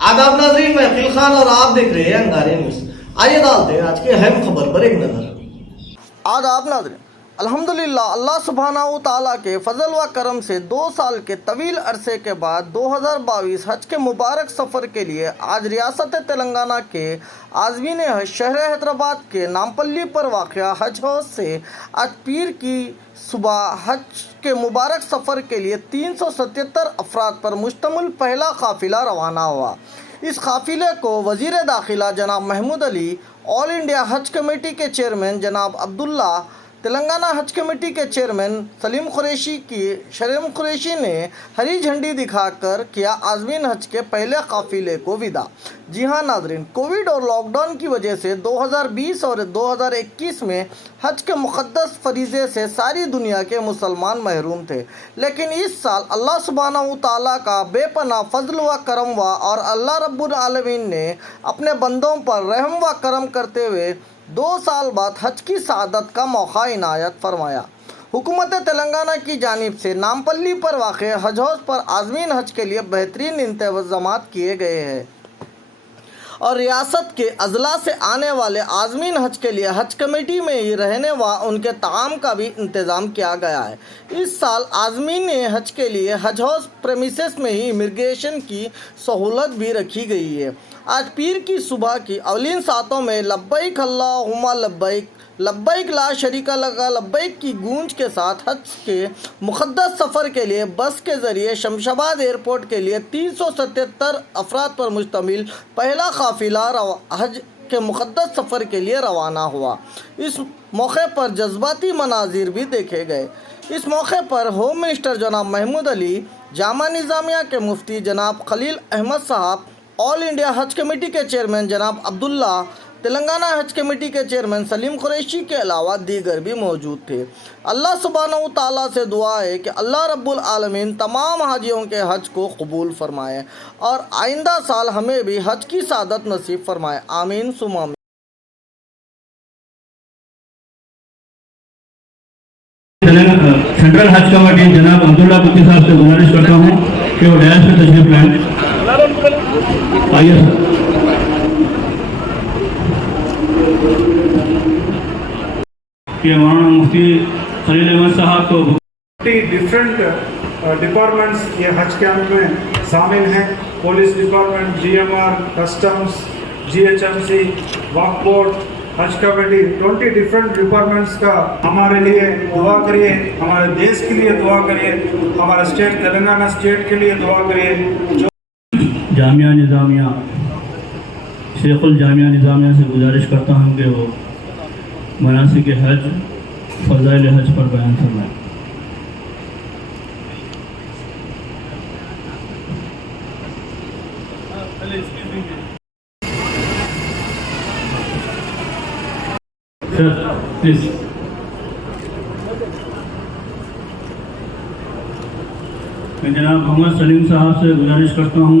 आदाब नाज़रीन, मैं अकील खान और आप देख रहे हैं अंगारे न्यूज़। आइए डालते हैं आज की अहम खबर पर एक नज़र। आदाब नाज़रीन, अल्हम्दुलिल्लाह अल्लाह सुब्हानहू तआला के फजल व करम से 2 साल के तवील अरसे के बाद 2022 हज के मुबारक सफ़र के लिए आज रियासत तेलंगाना के आज़मीन हज शहर हैदराबाद के नामपल्ली पर वाक़या हज हाउस से आज पीर की सुबह हज के मुबारक सफ़र के लिए 377 अफराद पर मुश्तमिल पहला काफ़िला रवाना हुआ। इस काफ़िले को वज़ीर दाखिला जनाब महमूद अली, ऑल इंडिया हज कमेटी के चेयरमैन जनाब अब्दुल्ला, तेलंगाना हज कमेटी के चेयरमैन सलीम कुरैशी ने हरी झंडी दिखाकर किया आज़मीन हज के पहले काफ़िले को विदा। जी हाँ नाज़रीन, कोविड और लॉकडाउन की वजह से 2020 और 2021 में हज के मुक़द्दस फरीज़े से सारी दुनिया के मुसलमान महरूम थे, लेकिन इस साल अल्लाह सुब्हानहू तआला का बेपनाह फजल व करम हुआ और अल्लाह रब्बुल आलमीन ने अपने बंदों पर रहम व करम करते हुए 2 साल बाद हज की सआदत का मौका इनायत फरमाया। हुकूमत तेलंगाना की जानिब से नामपल्ली पर वाक़ हज हाउस पर आज़मीन हज के लिए बेहतरीन इंतज़ामात किए गए हैं और रियासत के अजला से आने वाले आज़मीन हज के लिए हज कमेटी में ही रहने व उनके ताम का भी इंतज़ाम किया गया है। इस साल आज़मीन हज के लिए हज हाउस प्रेमिसेस में ही इमिग्रेशन की सहूलत भी रखी गई है। आज पीर की सुबह की अवलिन सातों में लब्बैक अल्लाहुम्मा लब्बैक, लब्बैक ला शरीका लका लब्बैक की गूंज के साथ हज के मुक़द्दस सफ़र के लिए बस के ज़रिए शमशाबाद एयरपोर्ट के लिए 377 अफराद पर मुश्तमिल पहला काफ़िला हज के मुक़द्दस सफ़र के लिए रवाना हुआ। इस मौके पर जज्बाती मनाजिर भी देखे गए। इस मौके पर होम मिनिस्टर जनाब महमूद अली, जामा निज़ामिया के मुफ्ती जनाब खलील अहमद साहब, ऑल इंडिया हज कमेटी के चेयरमैन जनाब अब्दुल्ला, तेलंगाना हज कमेटी के चेयरमैन सलीम कुरैशी के अलावा दीगर भी मौजूद थे। अल्लाह सुब्हानहू तआला से दुआ है कि अल्लाह रब्बुल आलमीन तमाम हाजियों के हज को कबूल फरमाए और आइंदा साल हमें भी हज की सआदत नसीब फरमाए। आमीन सुमा आमीन। सेंट्रल हज कमेटी जनाब अब्दुल्ला कुत्ती साहब से गुजारिश करता हूँ कि वो डैश में तशरीफ लाएं। आइए सर। कि मौलाना मुफ्ती खलील अहमद साहब को डिफरेंट डिपार्टमेंट्स ये हज कैंप में शामिल हैं। Police department, GMR, customs, GHMC, Waqf board, Haj committee, 20 different departments का हमारे लिए दुआ करिए, हमारे देश के लिए दुआ करिए, हमारे स्टेट तेलंगाना स्टेट के लिए दुआ करिए। जो जामिया निज़ामिया, शेखुल जामिया निज़ामिया से गुजारिश करता हूँ कि वो मनासिक हज, फ़ज़ाइल हज पर बयान फरमाएं। Sir please. मैं जनाब मोहम्मद सलीम साहब से गुजारिश करता हूँ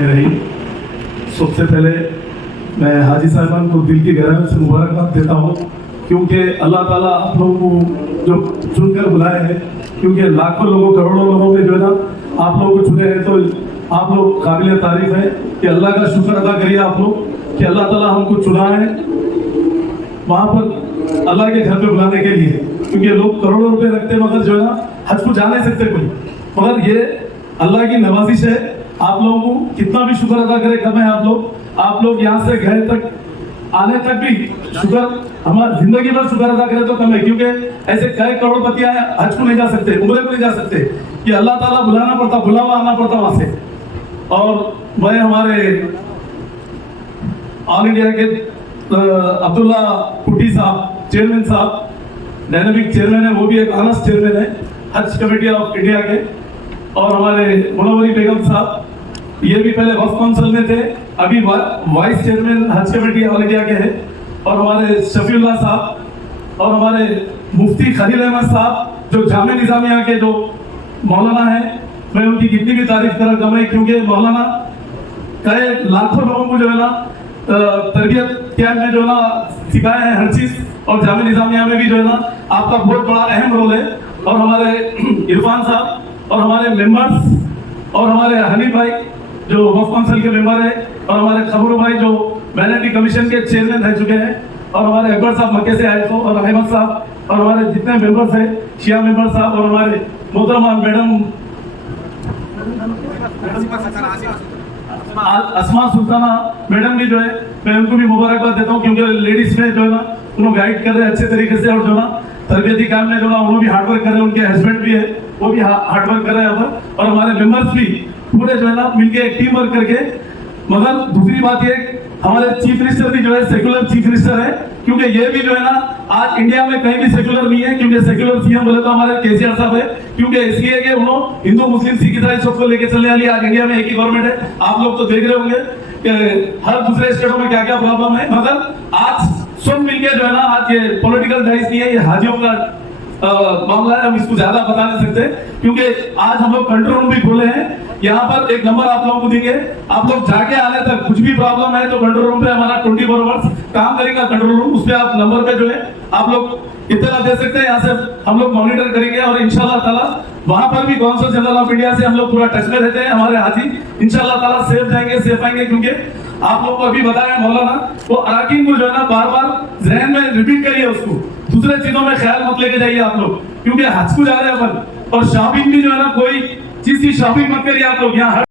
रही। सबसे पहले मैं हाजी साहबान को दिल की गहराई से मुबारकबाद देता हूँ, क्योंकि अल्लाह ताला आप लोगों को जो चुनकर बुलाए हैं, क्योंकि लाखों लोगों करोड़ों लोगों में जो है ना आप लोगों को चुने हैं, तो आप लोग काबिल तारीफ है कि अल्लाह का शुक्र अदा करिए आप लोग कि अल्लाह ताला हमको चुना है वहाँ पर अल्लाह के घर पे बुलाने के लिए, क्योंकि लोग करोड़ों रुपए रखते हैं मगर जो है ना हज को जा नहीं सकते कोई, मगर ये अल्लाह की नवाजिश है। आप लोगों को कितना भी शुक्र अदा करे कम है। आप लोग यहाँ से गए तक आने तक भी शुक्र, हमारा जिंदगी भर शुक्र अदा करे तो कम है, क्योंकि ऐसे कई करोड़पति आए हज को नहीं जा सकते, उम्रे को नहीं जा सकते, कि अल्लाह ताला बुलाना पड़ता, बुलावा आना पड़ता वहां से। और मैं हमारे ऑल इंडिया के अब्दुल्ला कुटी साहब चेयरमैन साहब, डायनामिक चेयरमैन है, वो भी एक ऑनेस्ट चेयरमैन है हज कमेटी ऑफ इंडिया के, और हमारे मुनव्वरी बेगम साहब ये भी पहले वक्फ काउंसिल में थे, अभी वाइस चेयरमैन हज कमेटी ऑल इंडिया के हैं, और हमारे शफीउल्लाह साहब और हमारे मुफ्ती खलील अहमद साहब जो जामे निजामिया के जो मौलाना हैं, मैं उनकी कितनी भी तारीफ करा कम है, क्योंकि मौलाना कई लाखों लोगों को जो है ना तरबियत कैंप में जो है ना सिखाए हैं हर चीज, और जामे निजामिया में भी जो है ना आपका बहुत बड़ा अहम रोल है। और हमारे इरफान साहब और हमारे मेंबर्स और हमारे हनीफ भाई जो वक्फ काउंसिल के मेंबर है, और हमारे खबरू भाई जो मैनेजमेंट कमीशन के चेयरमैन रह चुके हैं, और हमारे अकबर साहब मक्के से आए थे, और अहमद साहब, और हमारे जितने मेंबर्स हैं शिया मेंबर साहब, और हमारे मोहतरमा मैडम अस्मा सुल्ताना मैडम भी जो है मैं उनको भी मुबारकबाद देता हूँ, क्योंकि लेडीज में जो है ना उन्होंने गाइड कर रहे हैं अच्छे तरीके से, और जो ना तरबियती काम में जो ना उन्होंने भी हार्डवर्क कर रहे हैं, उनके हस्बैंड भी है वो भी हार्डवर्क कर रहे हैं यहाँ पर, और हमारे मेंबर्स भी पूरे जो है ना मिलके एक टीम वर्क करके। मगर दूसरी बात ये हमारे चीफ मिनिस्टर भी जो है सेक्युलर चीफ मिनिस्टर है, क्योंकि ये भी जो है ना आज इंडिया में कहीं भी सेक्युलर नहीं है, क्योंकि सेक्युलर सीएम बोले तो हमारे केसीआर साहब है, क्योंकि इसलिए कि उन्होंने हिंदू मुस्लिम सिख ईसाई सबको लेके चलने वाली आज इंडिया में एक ही गवर्नमेंट है। आप लोग तो देख रहे होंगे कि हर दूसरे स्टेटों में क्या क्या प्रॉब्लम है, मगर आज सब मिलके जो है ना आज ये पॉलिटिकल डाइस नहीं है, ये हाजियों का मामला है, हम इसको ज्यादा बता नहीं सकते, क्योंकि आज हम लोग कंट्रोल रूम भी खोले हैं। यहाँ पर एक नंबर आप लोगों को देंगे, आप लोग जाके आने तक कुछ भी प्रॉब्लम है तो कंट्रोल रूम पे हमारा 24 आवर्स काम करेगा कंट्रोल रूम, उस पे आप नंबर पे जो है आप लोग इत्तला दे सकते हैं, यहाँ से हम लोग मॉनिटर करेंगे, और इंशाल्लाह ताला वहां पर भी काउंसिल जनरल ऑफ इंडिया से हम लोग पूरा टच में रहते हैं। हमारे हाजी इंशाल्लाह ताला सेफ जाएंगे, सेफ आएंगे, क्योंकि आप लोग को अभी बताया मौलाना वो अराकीन को जो है ना बार बार जहन में रिपीट करिए, उसको दूसरे चीजों में ख्याल मत लेके जाइए आप लोग, क्योंकि हज को जा रहे हैं अपन, और शॉपिंग भी जो है ना कोई चीज की शॉपिंग मत करिए आप लोग। यहाँ